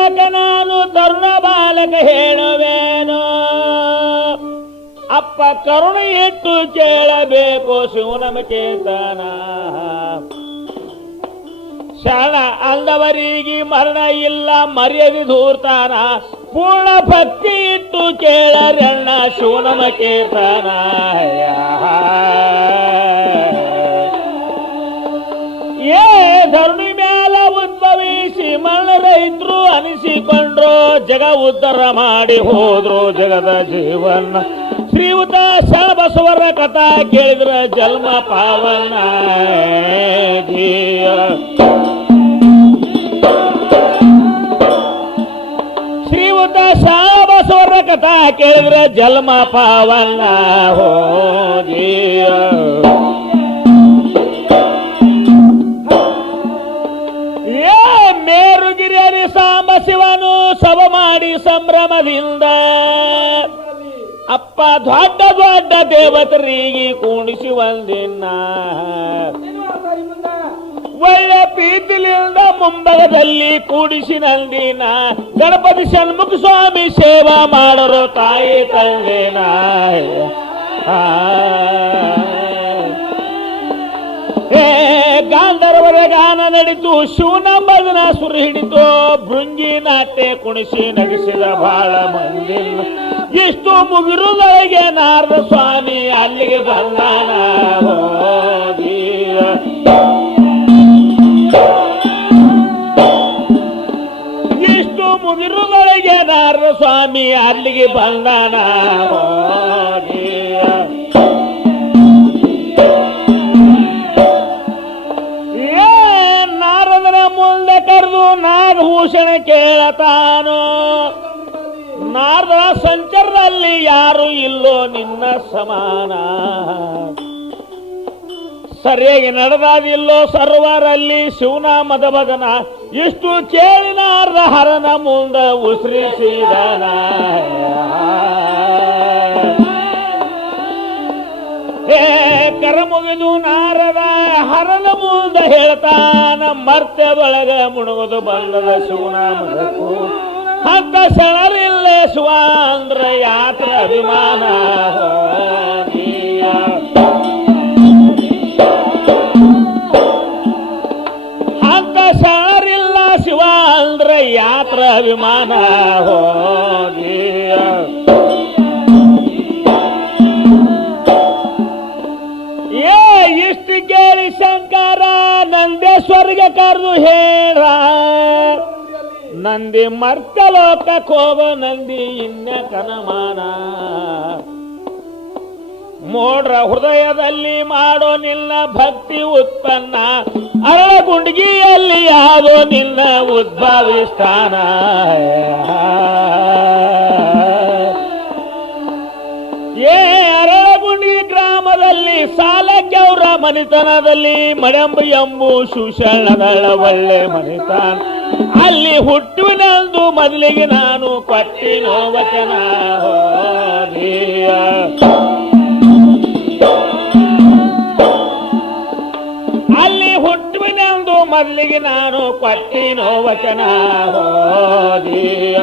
ಬಾಲಕ ನಾನು ತರುಣ ಬಾಲಕ ಹೇಳುವೇನು. ಅಪ್ಪ ಕರುಣೆ ಇಟ್ಟು ಕೇಳಬೇಕು ಶಿವನಮ ಚೇತನ ಶರಣ ಅಂದವರಿಗೆ ಮರಣ ಇಲ್ಲ, ಮರ್ಯಾದೆ ದೂರ್ತಾನ ಪೂರ್ಣ ಭಕ್ತಿ ಇಟ್ಟು ಕೇಳರಣ್ಣ ಶಿವನಮ ಕೇತನ. ಅನಿಸಿಕೊಂಡ್ರು, ಜಗ ಉದ್ಧಾರ ಮಾಡಿ ಹೋದ್ರು ಜಗದ ಜೀವನ ಶ್ರೀಯುತ ಶರಣಬಸವರ ಕಥಾ ಕೇಳಿದ್ರ ಜನ್ಮ ಪಾವನ ಶ್ರೀಯುತ ಬಸವರ ಕಥಾ ಕೇಳಿದ್ರ ಜನ್ಮ ಪಾವನ ಹೋಗಿಯ. ಶಿವನು ಸವ ಮಾಡಿ ಸಂಭ್ರಮದಿಂದ ಅಪ್ಪ ದೊಡ್ಡ ದೊಡ್ಡ ದೇವತರಿಗೆ ಕೂಡಿಸಿ ಒಂದಿನ ಒಳ್ಳೆ ಪ್ರೀತಿಲಿಂದ ಮುಂಭಾಗದಲ್ಲಿ ಕೂಡಿಸಿ ನಂದಿನ. ಗಣಪತಿ ಷಣ್ಮುಖ ಸ್ವಾಮಿ ಸೇವಾ ಮಾಡರು ತಾಯಿ ತಂದೆನ. ಆ. ನಡೀತು ಶಿವನ ಮದನ ಸುರಿ ಹಿಡಿತು ಭೃಂಗಿ ನಾಟೆ ಕುಣಿಸಿ ನಗಿಸಿದ ಬಾಳ ಮಂದಿ. ಇಷ್ಟು ಮುಗಿರುದೊಳಗೆ ನಾರದ ಸ್ವಾಮಿ ಅಲ್ಲಿಗೆ ಬಂದಾನ. ಇಷ್ಟು ಮುಗಿರುದೊಳಗೆ ನಾರದ ಸ್ವಾಮಿ ಅಲ್ಲಿಗೆ ಬಂದಾನ. ಕೇಳತಾನು? ನಾರದ ಸಂಚರದಲ್ಲಿ ಯಾರು ಇಲ್ಲೋ ನಿನ್ನ ಸಮಾನ. ಸರಿಯಾಗಿ ನಡೆದಾದಿಲ್ಲೋ ಸರ್ವರಲ್ಲಿ ಶಿವನ ಮದಭಗನ. ಇಷ್ಟು ಕೇಳಿನ ಅರ್ಧ ಹರನ ಮುಂದ ಉಸಿರಿಸಿದನ. ಹೇ ಕರ ಮುಗಿದು ನಾರದ ಹರನ ಮುಂದೆ ಹೇಳ್ತಾನ, ಮರ್ತೆ ಒಳಗ ಮುಣುಗುದು ಬಂದದ ಶಿವನಾಮದಕ್ಕೂ ಅಂತ ಶರಣರಿಲ್ಲೇ ಶಿವ ಅಂದ್ರ ಯಾತ್ರ ಅಭಿಮಾನ. ಅಂತ ಶರಣರಿಲ್ಲ ಶಿವ ಅಂದ್ರ ಯಾತ್ರ ಅಭಿಮಾನ ಹೋಗಿಯ ಕೇಳಿ ಶಂಕರ ನಂದೇಶ್ವರಿಗೆ ಕರೆದು ಹೇಳ. ನಂದಿ ಲೋಕ ಹೋಗೋ ನಂದಿ ಇನ್ನ ಕನಮಾನ. ಮೋಡ್ರ ಹೃದಯದಲ್ಲಿ ಮಾಡೋ ನಿನ್ನ ಭಕ್ತಿ ಉತ್ಪನ್ನ ಅರಳ ಗುಂಡ್ಗಿಯಲ್ಲಿ ಯಾವುದೋ ನಿನ್ನ ಉದ್ಭವಿ ಗ್ರಾಮದಲ್ಲಿ ಸಾಲಕ್ಕೆ ಅವರ ಮನೆತನದಲ್ಲಿ ಮಡಂಬು ಎಂಬು ಸುಶರಣದಳ ಒಳ್ಳೆ ಮನೆತನ ಅಲ್ಲಿ ಹುಟ್ಟುವಿನಂದು ಮೊದಲಿಗೆ ನಾನು ಕೊಟ್ಟಿನೋ ವಚನ. ಅಲ್ಲಿ ಹುಟ್ಟುವಿನಂದು ಮೊದಲಿಗೆ ನಾನು ಕೊಟ್ಟಿನೋ ವಚನ ಹೋದಿಯ